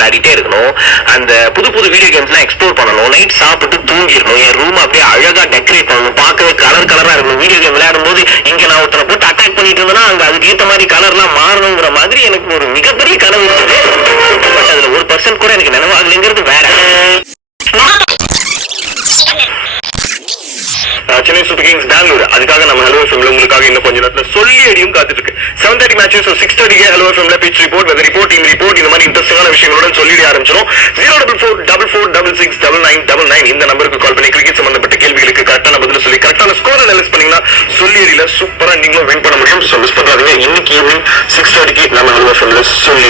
விளையாடிட்டே இருக்கணும். அந்த புது புது வீடியோ கேம்ஸ்லாம் எக்ஸ்ப்ளோர் பண்ணணும். நைட் சாப்பிட்டு தூங்கிடணும். என் ரூம் அப்படியே அழகா டெக்கரேட் பண்ணணும். பார்க்கவே கலர் கலரா இருக்கணும். வீடியோ கேம் விளையாடும் போது இங்க நான் ஒருத்தனை போட்டு அட்டாக் பண்ணிட்டு இருந்தேன்னா அங்க அதுக்கு ஏற்ற மாதிரி கலர்லாம் மாறணுங்கிற மாதிரி எனக்கு ஒரு மிகப்பெரிய கனவு இருக்குது. பட் அதுல 1% கூட எனக்கு நினைவாகலைங்கிறது வேற. சென்னை சூப்பர் கிங்ஸ் பெங்களூர், அதுக்காக நம்ம ஹலோ எஃப்எம்ல உங்களுக்காக இன்னும் கொஞ்ச நேரத்துல சொல்லி அடியும் காத்துட்டு இருக்கு. 7:30 மேட்சஸ் 6:30 ஹலோ எஃப்எம்ல pitch report, weather report, team report, இந்த மாதிரி இன்ட்ரெஸ்டிங்கான விஷயங்களுடன் சொல்லிட ஆரம்பிச்சிடும். 04444669999 இந்த நம்பருக்கு கால் பண்ணி கிரிக்கெட் சம்பந்தப்பட்ட கேள்விகளுக்கு கரெக்டான பதில் சொல்லி கரெக்டான ஸ்கோர் அனலைஸ் பண்ணீங்கன்னா சொல்லி அடியில சூப்பரா நீங்களும் வின் பண்ண முடியும். So miss பண்றாதீங்க. இன்னைக்கு ஈவினிங் 6:30 நம்ம ஹலோ எஃப்எம்ல சொல்லி